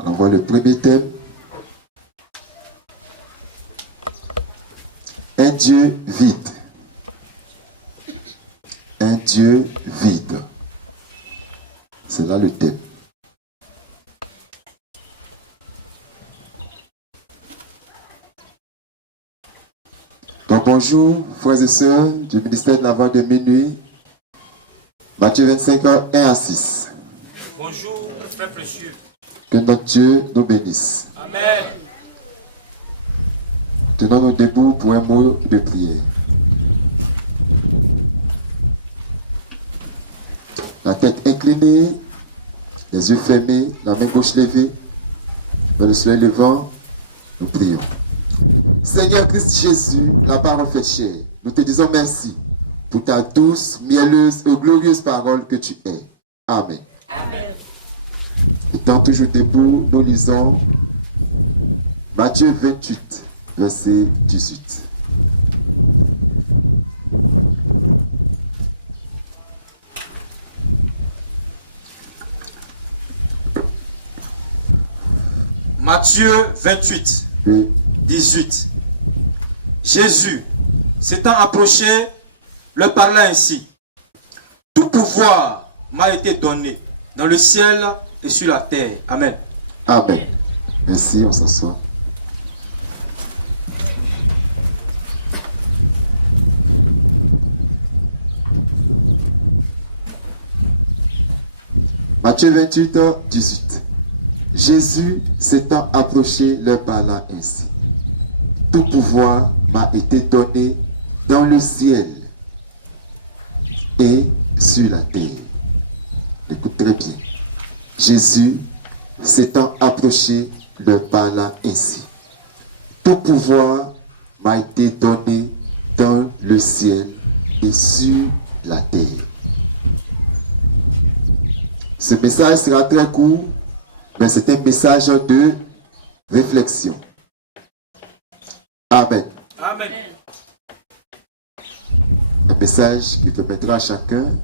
On voit le premier thème. Un Dieu vide. Un Dieu vide. C'est là le thème. Donc bonjour, frères et sœurs du ministère de la Voix de minuit. Matthieu 25, 1 à 6. Bonjour, frères précieux. Que notre Dieu nous bénisse. Amen. Tenons-nous debout pour un mot de prière. La tête inclinée, les yeux fermés, la main gauche levée, vers le soleil levant, nous prions. Seigneur Christ Jésus, la parole fait chair, nous te disons merci pour ta douce, mielleuse et glorieuse parole que tu es. Amen. Amen. Étant toujours debout, nous lisons Matthieu 28, verset 18. Matthieu 28, 18. Jésus, s'étant approché, leur parla ainsi. Tout pouvoir m'a été donné dans le ciel et sur la terre. Amen. Amen. Merci, on s'assoit. Matthieu 28, 18. Jésus s'étant approché leur parla ainsi. Tout pouvoir m'a été donné dans le ciel et sur la terre. Écoute très bien. Jésus s'étant approché leur parla ainsi. Tout pouvoir m'a été donné dans le ciel et sur la terre. Ce message sera très court, mais c'est un message de réflexion. Amen. Amen. Un message qui permettra à chacun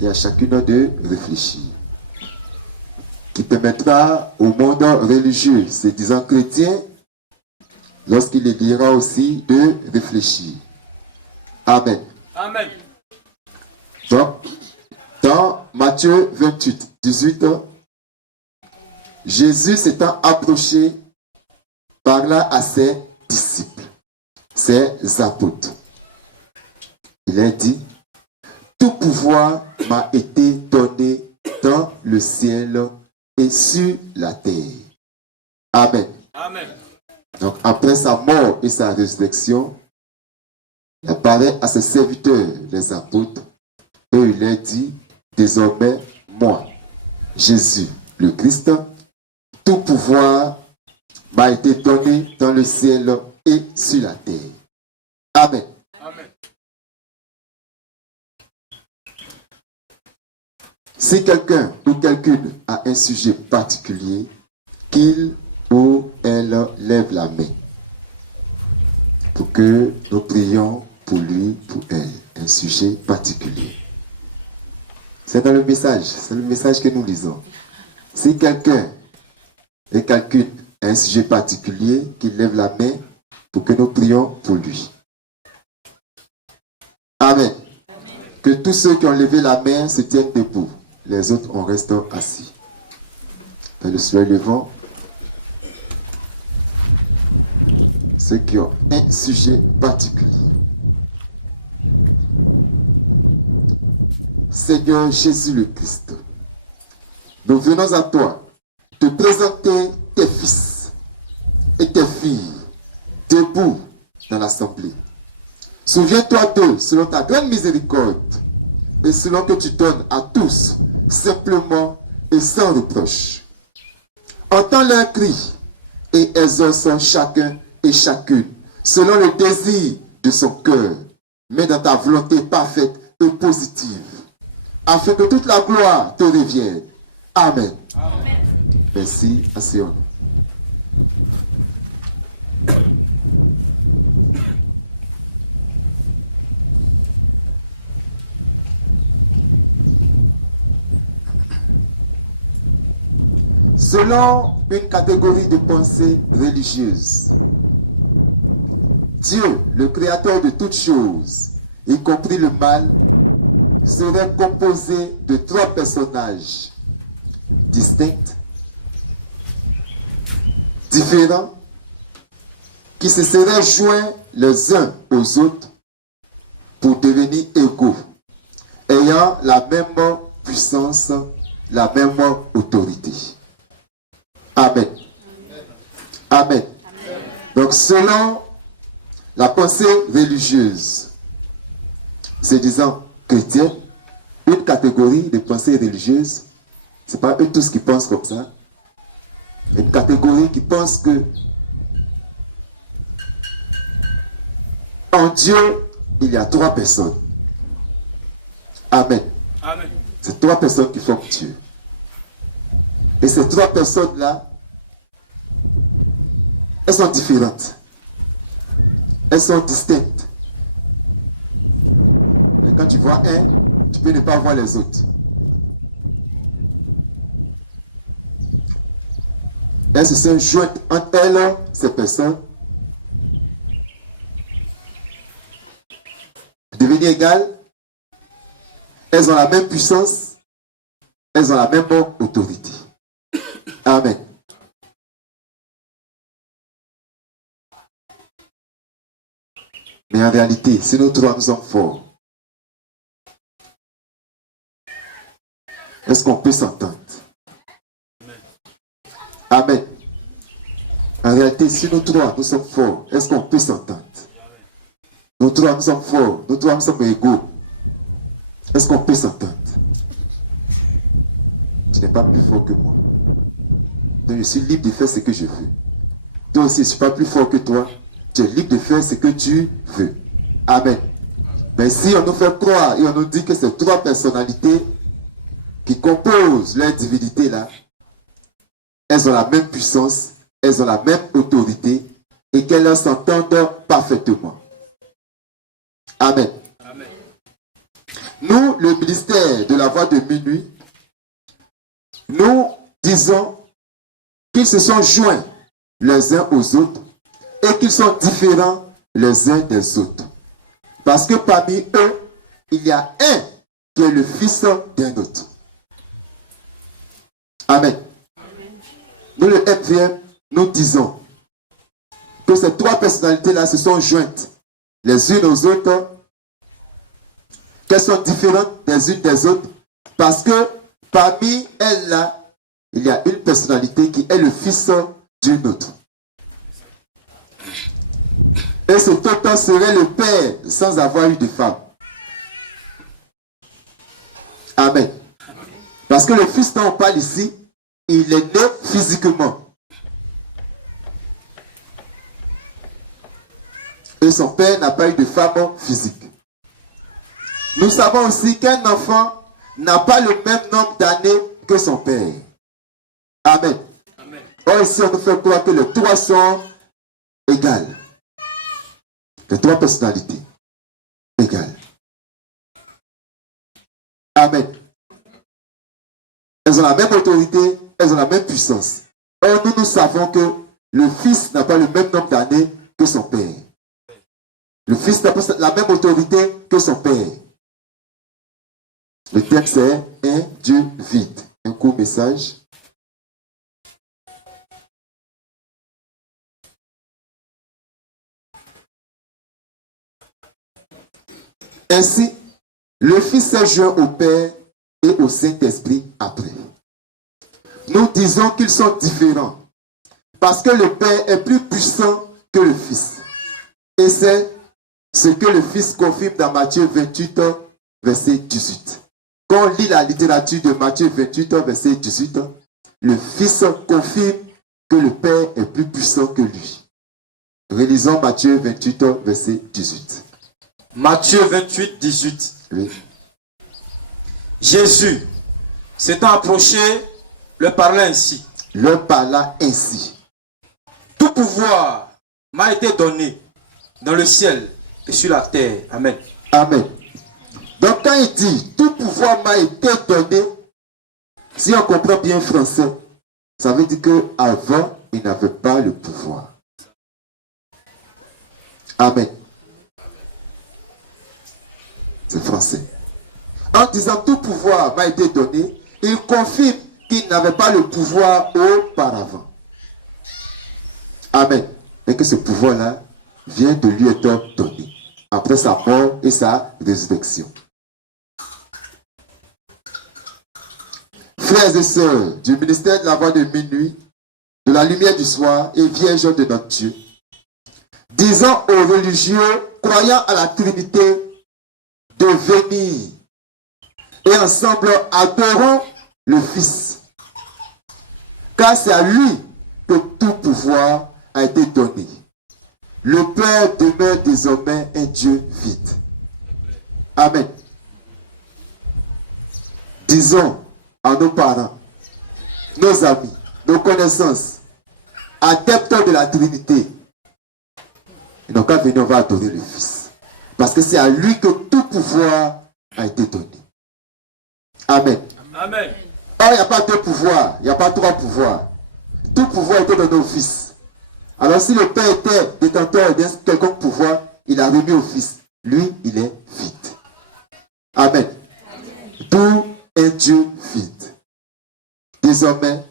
et à chacune de réfléchir. Qui permettra au monde religieux, se disant chrétien, lorsqu'il les lira aussi, de réfléchir. Amen. Amen. Donc, dans Matthieu 28, 18, Jésus s'étant approché, parla à ses disciples, ses apôtres. Il a dit, tout pouvoir m'a été donné dans le ciel et sur la terre. Amen. Amen. Donc après sa mort et sa résurrection, il apparaît à ses serviteurs, les apôtres, et il leur dit, désormais, moi, Jésus, le Christ, tout pouvoir m'a été donné dans le ciel et sur la terre. Amen. Amen. Si quelqu'un ou quelqu'une a un sujet particulier, qu'il ou elle lève la main pour que nous prions pour lui, pour elle, un sujet particulier. C'est dans le message, c'est le message que nous lisons. Si quelqu'un et quelqu'une a un sujet particulier, qu'il lève la main pour que nous prions pour lui. Amen. Que tous ceux qui ont levé la main se tiennent debout. Les autres, on reste assis. Vers le soleil levant, ceux qui ont un sujet particulier. Seigneur Jésus le Christ, nous venons à toi te présenter tes fils et tes filles debout dans l'assemblée. Souviens-toi d'eux selon ta grande miséricorde et selon que tu donnes à tous simplement et sans reproche. Entends leurs cris et exauce chacun et chacune selon le désir de son cœur, mais dans ta volonté parfaite et positive, afin que toute la gloire te revienne. Amen. Amen. Merci, asseyons-nous. Selon une catégorie de pensée religieuse, Dieu, le créateur de toutes choses, y compris le mal, serait composé de 3 personnages distincts, différents, qui se seraient joints les uns aux autres pour devenir égaux, ayant la même puissance, la même autorité. Amen. Amen. Donc selon la pensée religieuse, se disant chrétienne, une catégorie de pensée religieuse, ce n'est pas eux tous qui pensent comme ça, une catégorie qui pense que en Dieu, il y a 3 personnes. Amen. Amen. C'est 3 personnes qui forment Dieu. Et ces 3 personnes-là, elles sont différentes. Elles sont distinctes. Et quand tu vois un, tu peux ne pas voir les autres. Elles se sont jointes entre elles, ces personnes, devenir égales. Elles ont la même puissance, elles ont la même autorité. Amen. Mais en réalité, si nous 3 nous sommes forts, est-ce qu'on peut s'entendre? Amen. En réalité, si nous 3 nous sommes forts, est-ce qu'on peut s'entendre? Nous 3 nous sommes forts, nous 3 nous sommes égaux. Est-ce qu'on peut s'entendre? Tu n'es pas plus fort que moi. Donc je suis libre de faire ce que je veux. Toi aussi, je ne suis pas plus fort que toi. Tu es libre de faire ce que tu veux. Amen. Mais si on nous fait croire et on nous dit que ces 3 personnalités qui composent leur divinité là, elles ont la même puissance, elles ont la même autorité et qu'elles s'entendent parfaitement. Amen. Amen. Nous, le ministère de la voix de minuit, nous disons qu'ils se sont joints les uns aux autres et qu'ils sont différents les uns des autres. Parce que parmi eux, il y a un qui est le fils d'un autre. Amen. Nous, le FVM, nous disons que ces 3 personnalités-là se sont jointes les unes aux autres, qu'elles sont différentes des unes des autres, parce que parmi elles-là, il y a une personnalité qui est le fils d'une autre. Et cet autre serait le père sans avoir eu de femme. Amen. Parce que le fils dont on parle ici, il est né physiquement. Et son père n'a pas eu de femme physique. Nous savons aussi qu'un enfant n'a pas le même nombre d'années que son père. Amen. Amen. Or ici, on nous fait croire que les 3 sont égales. Les 3 personnalités égales. Amen. Elles ont la même autorité, elles ont la même puissance. Or, nous savons que le fils n'a pas le même nombre d'années que son père. Le fils n'a pas la même autorité que son père. Le texte est un Dieu vide. Un court message. Ainsi, le Fils s'est joint au Père et au Saint-Esprit après. Nous disons qu'ils sont différents parce que le Père est plus puissant que le Fils. Et c'est ce que le Fils confirme dans Matthieu 28, verset 18. Quand on lit la littérature de Matthieu 28, verset 18, le Fils confirme que le Père est plus puissant que lui. Relisons Matthieu 28, verset 18. Matthieu 28, 18. Oui. Jésus, s'étant approché, leur parla ainsi. Leur parla ainsi. Tout pouvoir m'a été donné dans le ciel et sur la terre. Amen. Amen. Donc quand il dit, tout pouvoir m'a été donné, si on comprend bien français, Ça veut dire qu'avant, il n'avait pas le pouvoir. Amen. C'est français. En disant tout pouvoir m'a été donné, il confirme qu'il n'avait pas le pouvoir auparavant. Amen. Et que ce pouvoir-là vient de lui être donné après sa mort et sa résurrection. Frères et sœurs, du ministère de la voix de minuit, de la lumière du soir et vierge de notre Dieu, disant aux religieux croyant à la Trinité de venir et ensemble adorons le Fils. Car c'est à lui que tout pouvoir a été donné. Le Père demeure désormais un Dieu vide. Amen. Disons à nos parents, nos amis, nos connaissances, adeptes de la Trinité, ils n'ont qu'à venir, on va adorer le Fils. Parce que c'est à lui que tout pouvoir a été donné. Amen. Amen. Or, il n'y a pas deux pouvoirs, il n'y a pas trois pouvoirs. Tout pouvoir était donné au Fils. Alors, si le Père était détenteur d'un quelconque pouvoir, il a remis au Fils. Lui, il est vide. Amen. D'où un Dieu vide. Désormais,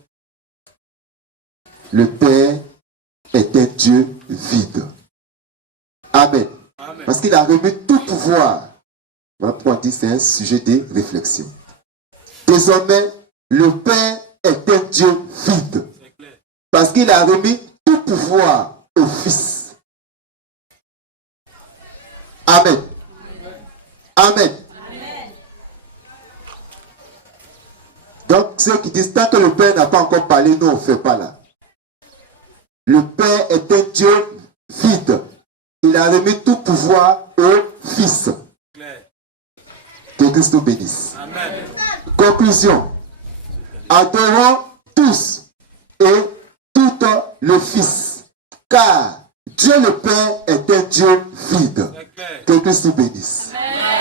le Père est un Dieu vide. Amen. Amen. Parce qu'il a remis tout pouvoir. Voilà pourquoi on dit que c'est un sujet de réflexion. Désormais, le Père est un Dieu vide. Parce qu'il a remis tout pouvoir au Fils. Amen. Amen. Donc, ceux qui disent tant que le Père n'a pas encore parlé, nous on ne fait pas là. Le Père est un Dieu vide. Il a remis tout pouvoir au Fils. Que Christ nous bénisse. Amen. Conclusion. Adorons tous et tout le Fils. Car Dieu le Père est un Dieu vide. Que Christ nous bénisse.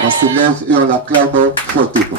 On se lève et on l'acclame fortement.